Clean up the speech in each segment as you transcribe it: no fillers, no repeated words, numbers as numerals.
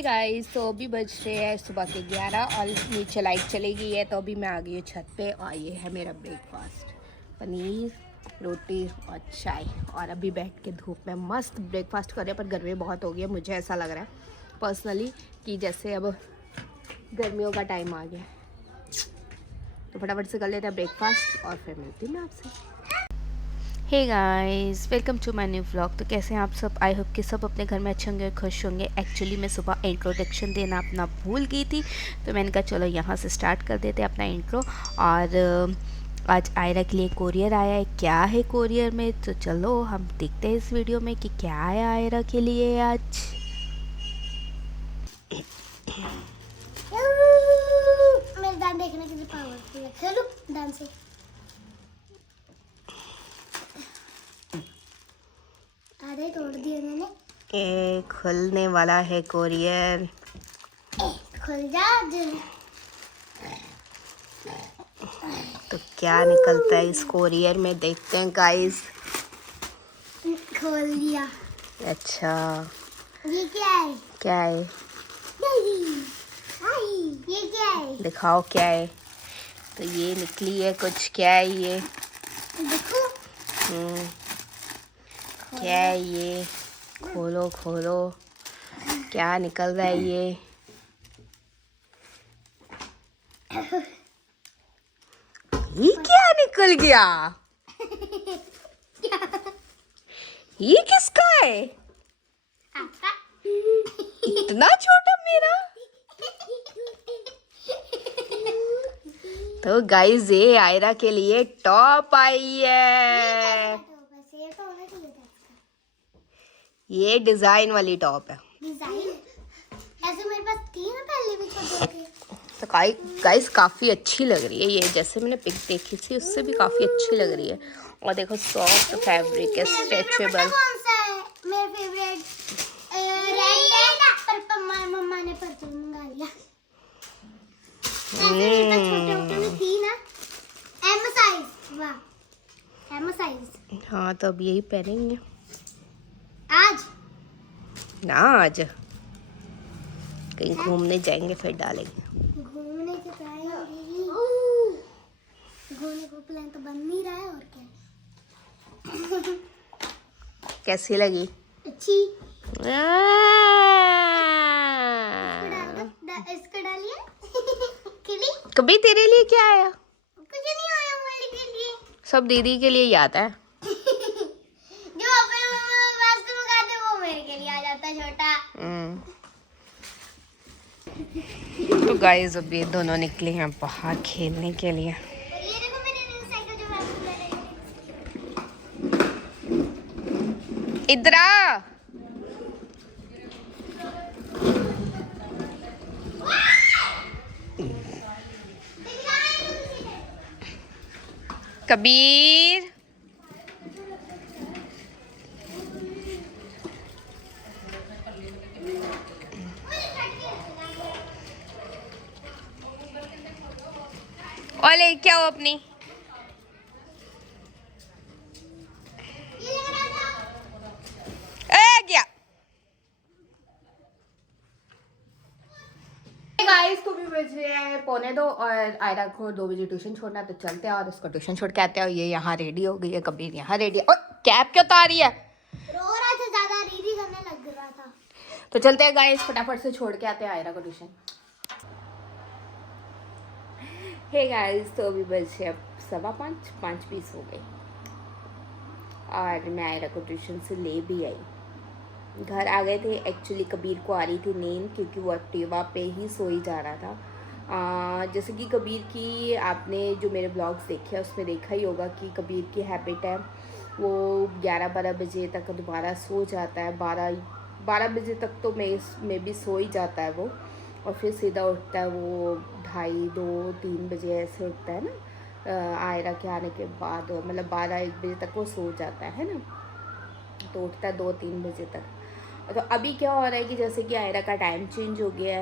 Hey guys, तो अभी बज रहे हैं सुबह के 11 और नीचे लाइट चली गई है। तो अभी मैं आ गई हूँ छत पे और ये है मेरा ब्रेकफास्ट, पनीर रोटी और चाय। और अभी बैठ के धूप में मस्त ब्रेकफास्ट कर रहे हैं। पर गर्मी बहुत हो गई है, मुझे ऐसा लग रहा है पर्सनली कि जैसे अब गर्मियों का टाइम आ गया। तो फटाफट से कर लेते हैं ब्रेकफास्ट और फिर मिलती हूँ मैं आपसे। Hey guys, welcome to my new vlog. तो कैसे हैं आप सब? आई होप कि सब अपने घर में अच्छे होंगे, खुश होंगे। एक्चुअली मैं सुबह इंट्रोडक्शन देना अपना भूल गई थी, तो मैंने कहा चलो यहाँ से स्टार्ट कर देते हैं अपना इंट्रो। और आज आयरा के लिए कोरियर आया है। क्या है कोरियर में, तो चलो हम देखते हैं इस वीडियो में कि क्या है आयरा के लिए आज। मेरे दांत देखने के लिए पावरफुल है। चलो दांत से आधे तोड़ दिए मैंने। ये खुलने वाला है कोरियर। खुल जा तो क्या निकलता है इस कोरियर में, देखते हैं गाइस। खोल दिया। अच्छा, ये क्या है? क्या है? ये क्या है? दिखाओ क्या है। तो ये निकली है कुछ, क्या है ये? देखो क्या है ये? खोलो खोलो, क्या निकल रहा है ये? ये क्या निकल गया? ये किसका है? आपका। इतना छोटा मेरा। तो गाइस ये आयरा के लिए टॉप आई है। ये डिजाइन वाली टॉप है। डिजाइन ऐसे मेरे पास थी ना पहले भी छोटे थे। तो गाइस काफ़ी अच्छी लग रही है ये, जैसे मैंने पिक देखी थी उससे भी काफ़ी अच्छी लग रही है। और देखो सॉफ्ट फैब्रिक है, स्ट्रेचेबल। कौन सा है मेरा फेवरेट? रेड है ना, पर मम्मा ने पर्पल मंगा लिया। ऐसे मेरे पास छोटे छोटे में थी ना, एम साइज। वाह, एम साइज। हाँ, तो अब यही पहनेंगे आज ना। आज कहीं घूमने जाएंगे फिर डालेंगे। घूमने के प्लान घूमने को प्लान तो बन नहीं रहा है। और क्या? कैसी लगी? अच्छी। इसको डालिए। खिली। कभी तेरे लिए क्या आया? कुछ नहीं आया मेरे के लिए। सब दीदी के लिए ही आता है। जो अपने वास्ते मंगाते वो मेरे के लिए आ जाता है छोटा। तो गाइस अब ये दोनों निकले हैं बाहर खेलने के लिए। और ये देखो मेरे न्यू साइकिल जो मैं ले रही। इधर आ। कबीर, ओले क्या हो अपनी? गया गाइस, तो भी बज रहे हैं 1:45 और आयरा को 2 बजे ट्यूशन छोड़ना है। तो चलते हैं और उसको ट्यूशन छोड़ के आते हैं। और ये यहाँ रेडी हो गई है, कबीर यहाँ रेडी है। और कैप क्यों उतार रही है? रो रहा था ज्यादा, रीडी करने लग रहा था। तो चलते हैं गाइस, फटाफट से छोड़ के आते हैं आयरा को ट्यूशन। हे गाइस, तो अभी बजे अब 5:15 हो गए और मैं आयरा को ट्यूशन से ले भी आई। घर आ गए थे। एक्चुअली कबीर को आ रही थी नींद, क्योंकि वो एक्टिवा पे ही सोई जा रहा था। जैसे कि कबीर की आपने जो मेरे ब्लॉग्स देखे हैं उसमें देखा ही होगा कि कबीर की हैबिट है, वो 11-12 बजे तक दोबारा सो जाता है। 12 बजे तक तो मैं भी सो ही जाता है वो, और फिर सीधा उठता है वो 2:30-3 बजे ऐसे उठता है ना। आयरा के आने के बाद मतलब 12-1 बजे तक वो सो जाता है ना, तो उठता है 2-3 बजे तक। तो अभी क्या हो रहा है कि जैसे कि आयरा का टाइम चेंज हो गया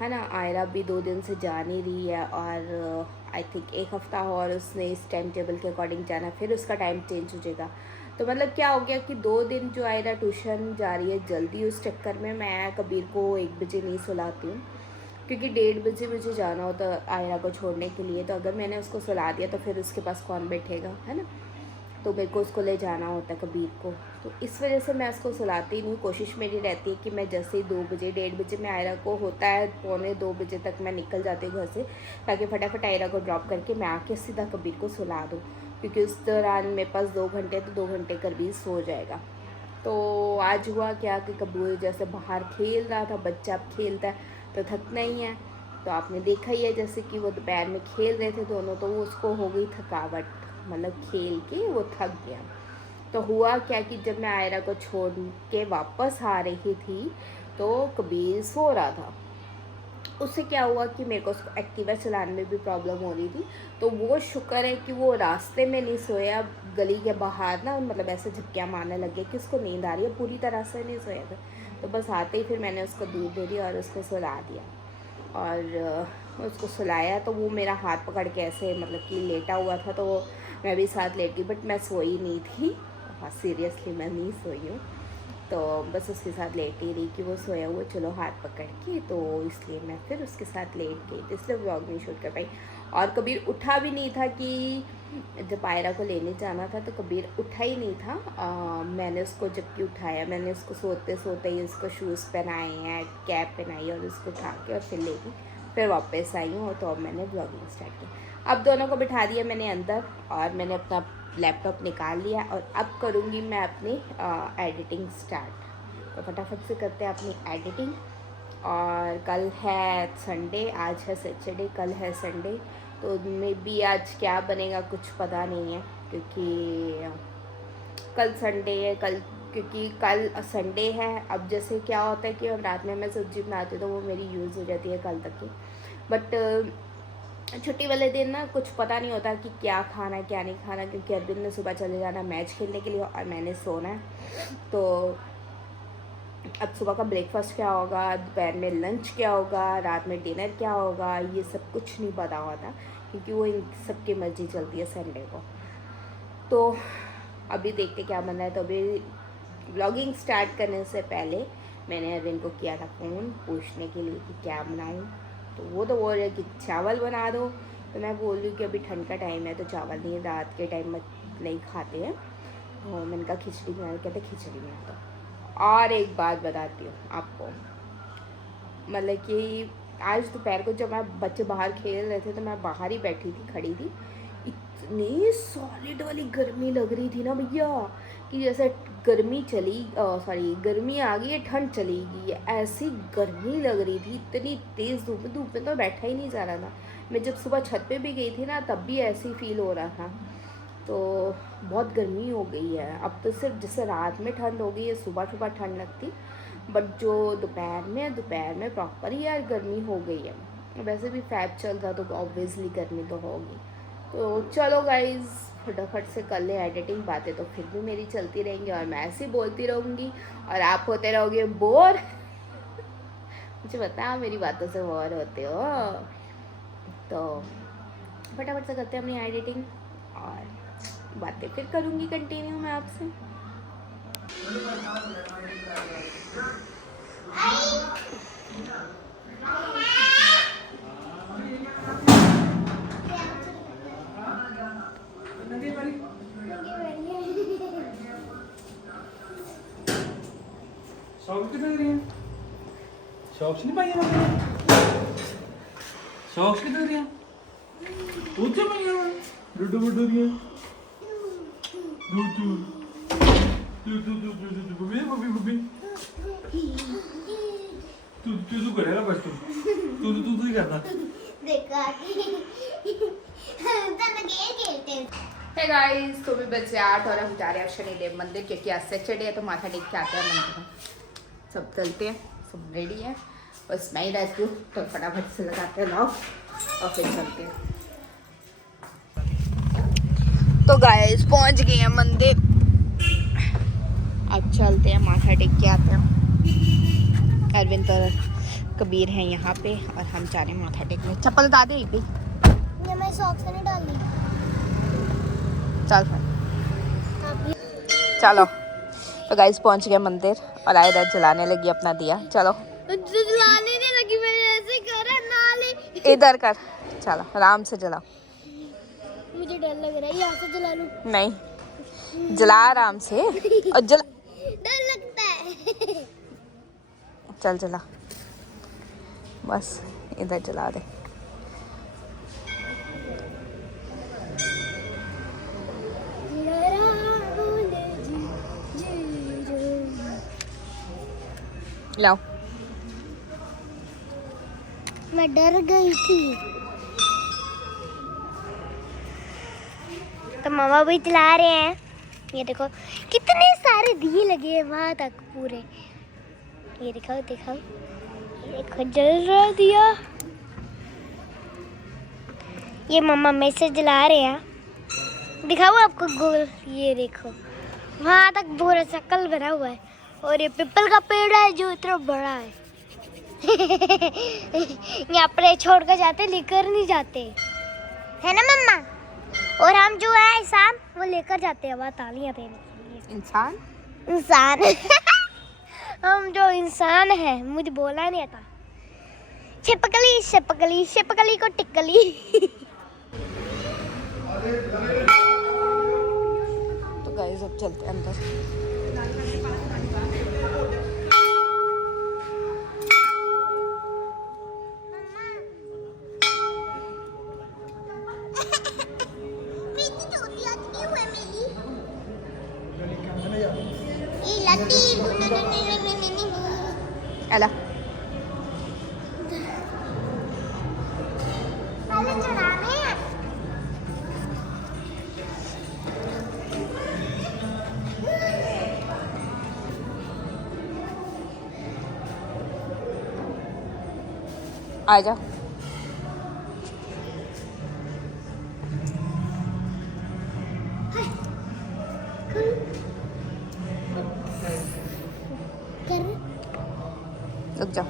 है ना। आयरा भी 2 दिन से जा नहीं रही है और आई थिंक 1 हफ्ता और उसने इस टाइम टेबल के अकॉर्डिंग जाना, फिर उसका टाइम चेंज हो जाएगा। तो मतलब क्या हो गया कि 2 दिन जो आयरा ट्यूशन जा रही है जल्दी, उस चक्कर में मैं कबीर को 1 बजे नहीं सुलाती हूँ, क्योंकि 1:30 बजे मुझे जाना होता है आयरा को छोड़ने के लिए। तो अगर मैंने उसको सुला दिया तो फिर उसके पास कौन बैठेगा, है ना। तो मेरे को उसको ले जाना होता है कबीर को, तो इस वजह से मैं उसको सुलाती नहीं। कोशिश मेरी रहती है कि मैं जैसे ही 2 बजे 1:30 बजे में आयरा को होता है, 1:45 बजे तक मैं निकल जाती हूँ घर से, ताकि फटाफट आयरा को ड्रॉप करके मैं आके सीधा कबीर को सुला दूँ, क्योंकि उस दौरान मेरे पास 2 घंटे, तो 2 घंटे कबीर सो जाएगा। तो आज हुआ क्या कि कबीर जैसे बाहर खेल रहा था, बच्चा अब खेलता है तो थकना ही है। तो आपने देखा ही है जैसे कि वो दोपहर में खेल रहे थे दोनों, तो वो उसको हो गई थकावट, मतलब खेल के वो थक गया। तो हुआ क्या कि जब मैं आयरा को छोड़ के वापस आ रही थी तो कबीर सो रहा था। उससे क्या हुआ कि मेरे को उसको एक्टिवा चलाने में भी प्रॉब्लम हो रही थी। तो वो शुक्र है कि वो रास्ते में नहीं सोया, गली के बाहर ना मतलब ऐसे झपकियाँ मारने लग गया कि उसको नींद आ रही है, पूरी तरह से नहीं सोया था। तो बस आते ही फिर मैंने उसको दूध दे दिया और उसको सुला दिया, और उसको सुलाया। तो वो मेरा हाथ पकड़ के ऐसे मतलब कि लेटा हुआ था, तो मैं भी साथ लेट गई, बट मैं सोई नहीं थी। हाँ, सीरियसली मैं नहीं सोई हूँ। तो बस उसके साथ लेट ही रही कि वो सोया हुआ, चलो हाथ पकड़ के, तो इसलिए मैं फिर उसके साथ लेट गई, तो इसलिए व्लॉग नहीं शूट कर पाई। और कबीर उठा भी नहीं था कि जब आयरा को लेने जाना था, तो कबीर उठा ही नहीं था। मैंने उसको जबकि उठाया, मैंने उसको सोते सोते ही उसको शूज़ पहनाए हैं, कैप पहनाई और उसको उठा के और फिर ले गई, फिर वापस आई हूँ। तो अब मैंने ब्लॉगिंग स्टार्ट किया। अब दोनों को बिठा दिया मैंने अंदर, और मैंने अपना लैपटॉप निकाल लिया, और अब करूँगी मैं अपनी एडिटिंग स्टार्ट। तो फटाफट से करते हैं अपनी एडिटिंग। और कल है संडे, आज है सैटरडे, कल है संडे, तो मे बी आज क्या बनेगा कुछ पता नहीं है, क्योंकि कल संडे है। क्योंकि कल संडे है। अब जैसे क्या होता है कि अब रात में मैं सब्ज़ी बनाती हूँ तो वो मेरी यूज़ हो जाती है कल तक की, बट छुट्टी वाले दिन ना कुछ पता नहीं होता कि क्या खाना है क्या नहीं खाना, क्योंकि अरविंद ने सुबह चले जाना मैच खेलने के लिए और मैंने सोना है। तो अब सुबह का ब्रेकफास्ट क्या होगा, दोपहर में लंच क्या होगा, रात में डिनर क्या होगा, ये सब कुछ नहीं पता होता, क्योंकि वो इन सबकी मर्जी चलती है संडे को। तो अभी देखते क्या बन रहा है। तो अभी व्लॉगिंग स्टार्ट करने से पहले मैंने अरविंद को किया था फ़ोन पूछने के लिए कि क्या बनाऊँ, तो वो तो बोल रहे कि चावल बना दो। तो मैं बोल रही हूँ कि अभी ठंड का टाइम है तो चावल नहीं, रात के टाइम में नहीं खाते हैं, तो मैंने कहा खिचड़ी बना, कहते खिचड़ी बना दो। और एक बात बताती हूँ आपको, मतलब कि आज दोपहर को जब मैं बच्चे बाहर खेल रहे थे तो मैं बाहर ही बैठी थी, खड़ी थी, इतनी सॉलिड वाली गर्मी लग रही थी ना भैया, कि जैसे गर्मी गर्मी आ गई है, ठंड चली गई है, ऐसी गर्मी लग रही थी, इतनी तेज़ धूप में तो बैठा ही नहीं जा रहा था। मैं जब सुबह छत पे भी गई थी ना, तब भी ऐसे ही फील हो रहा था। तो बहुत गर्मी हो गई है। अब तो सिर्फ जैसे रात में ठंड हो गई है, सुबह सुबह ठंड लगती, बट जो दोपहर में प्रॉपर ही यार गर्मी हो गई है। वैसे भी फैब चल रहा तो ऑब्वियसली गर्मी तो होगी। तो चलो गाइज़ फटाफट से कर ले एडिटिंग, बातें तो फिर भी मेरी चलती रहेंगी और मैं ऐसे ही बोलती रहूँगी और आप होते रहोगे बोर। मुझे पता मेरी बातों से बोर होते हो। तो फटाफट से करते हैं अपनी एडिटिंग और बातें फिर करूँगी कंटिन्यू मैं आपसे। शॉक्स कितने दे रही हैं? शॉक्स नहीं पाई हैं? शॉक्स कितने दे रही हैं? ऊंचे पाई हैं? डुडू बुडू दिए। बबी। तू करेगा बस तू ही करना। देखा खेलते हे गाइस, तो भी बजे 8 और हम जा रहे हैं शनिदेव मंदिर, क्योंकि आज सैटरडे है तो माथा टेक के आते हैं मंदिर में। सब चलते हैं, सब रेडी है, बस मैं ही रहती हूँ, तो फटाफट से लगाते हैं लॉक और फिर चलते हैं। तो गाइस पहुँच गए हैं मंदिर, अब चलते हैं माथा टेक के आते हैं। अरविंद और कबीर हैं यहाँ पे और हम जा रहे हैं माथा टेकने। चप्पल उतार दे भी, ये मैं सॉक्स नहीं डाल दी। चल फिर। चलो तो गाइस पहुंच गए मंदिर और आयदा जलाने लगी अपना दिया। चलो जलाने नहीं लगी, मैंने ऐसे करा नाले। इधर कर, चलो आराम से जलाओ। मुझे डर लग रहा है, यहाँ से जला लूं। नहीं जला आराम से और जला। डर लगता है। चल जला, बस इधर जला दे। लाओ। मैं डर गई थी। तो मामा भी चला रहे हैं। ये देखो कितने सारे दिए लगे हैं वहां तक पूरे। ये दिखाओ दिखाओ, ये देखो जल रहा दिया। ये मामा में से जला रहे हैं। दिखाओ आपको गोल, ये देखो वहां तक पूरा सर्कल बना हुआ है। और ये पीपल का पेड़ है जो इतना बड़ा है। यहाँ पर छोड़ कर जाते, लेकर नहीं जाते, है ना मम्मा? और हम जो है इंसान वो लेकर जाते हैं वहाँ तालियां देने के लिए। इंसान हम जो इंसान है, मुझे बोला नहीं आता। छिपकली छिपकली छिपकली को टिकली। तो गाइस अब चलते हैं अंदर। अला आ जाओ। रुक जाओ।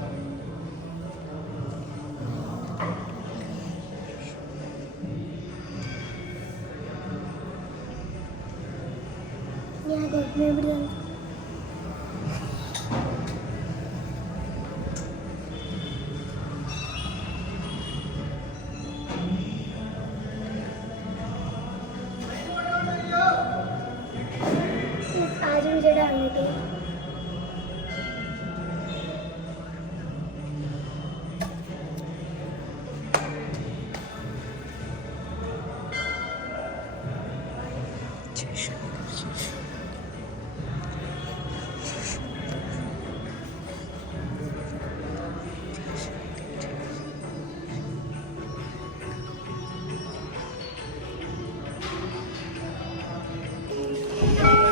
यहाँ देख मैं भी आज मुझे डालने के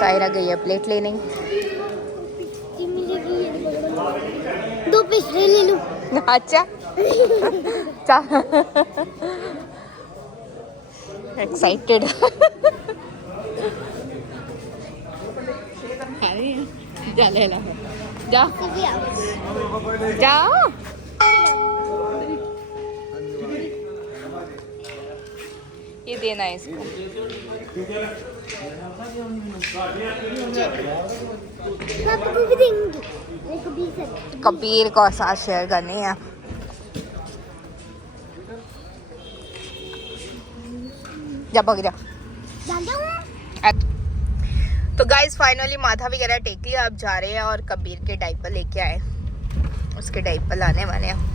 तायरा गई है प्लेट लेने। दो पीस ले लूं। अच्छा एक्साइटेड। जा ले ला, जा जाओ। ये देना है इसको। पापा भी देंगे। देखो 20 है। कबीर को साथ शेयर करनी है। जा भाग जा। तो गाइस फाइनली माथा वगैरह टेक लिया, अब जा रहे हैं और कबीर के डायपर लेके आए, उसके डायपर लाने वाले हैं।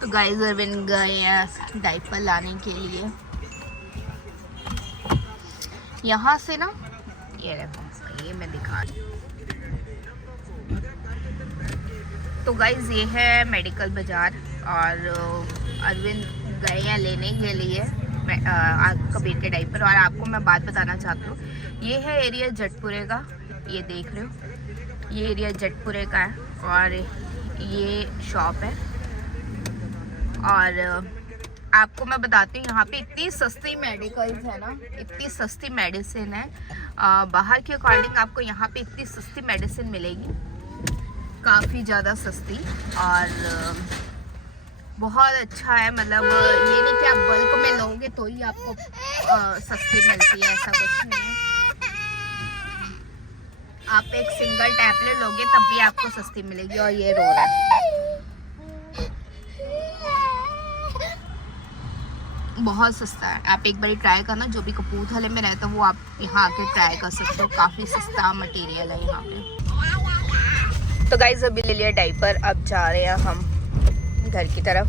तो गाइस अरविंद गए हैं डायपर लाने के लिए। यहाँ से ना ये देखो, ये मैं दिखा रही हूँ। तो गाइस ये है मेडिकल बाज़ार और अरविंद गए हैं लेने के लिए कबीर के डायपर। और आपको मैं बात बताना चाहती हूँ, ये है एरिया जटपुरे का, ये देख रहे हो, ये एरिया जटपुरे का है और ये शॉप है। और आपको मैं बताती हूँ यहाँ पे इतनी सस्ती मेडिकल्स है ना, इतनी सस्ती मेडिसिन है। बाहर के अकॉर्डिंग आपको यहाँ पे इतनी सस्ती मेडिसिन मिलेगी, काफ़ी ज़्यादा सस्ती। और बहुत अच्छा है, मतलब ये नहीं कि आप बल्क में लोगे तो ही आपको सस्ती मिलती है, ऐसा कुछ नहीं है। आप एक सिंगल टैबलेट लोगे तब भी आपको सस्ती मिलेगी। और ये रो रहा है, बहुत सस्ता है। आप एक बार ट्राई करना, जो भी कपूरथले में रहता है वो आप यहाँ आके ट्राई कर सकते हो, काफ़ी सस्ता मटेरियल है यहाँ पे। तो गाइस अभी ले लिया डाइपर, अब जा रहे हैं हम घर की तरफ।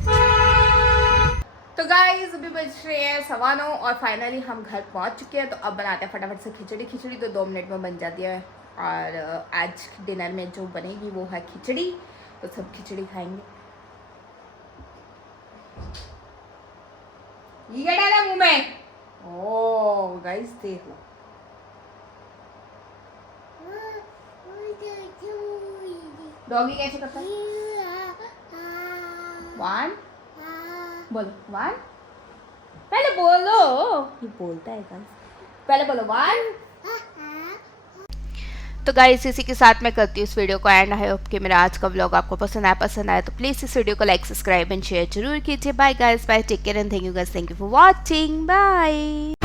तो गाइस अभी बज रहे हैं 9:15 और फाइनली हम घर पहुँच चुके हैं। तो अब बनाते हैं फटाफट से खिचड़ी। खिचड़ी तो 2 मिनट में बन जाती है और आज डिनर में जो बनेगी वो है खिचड़ी, तो सब खिचड़ी खाएंगे। ये क्या डाला मुंह में? ओह गाइस देखो, डॉगी कैसे करता है? 1 बोलो 1, पहले बोलो, ये बोलता है गाइस, पहले बोलो 1। तो गाइस इसी के साथ मैं करती हूँ इस वीडियो को एंड। आई होप कि मेरा आज का व्लॉग आपको पसंद आया तो प्लीज़ इस वीडियो को लाइक, सब्सक्राइब एंड शेयर जरूर कीजिए। Bye guys, bye, take care and thank you guys, thank you for watching, bye.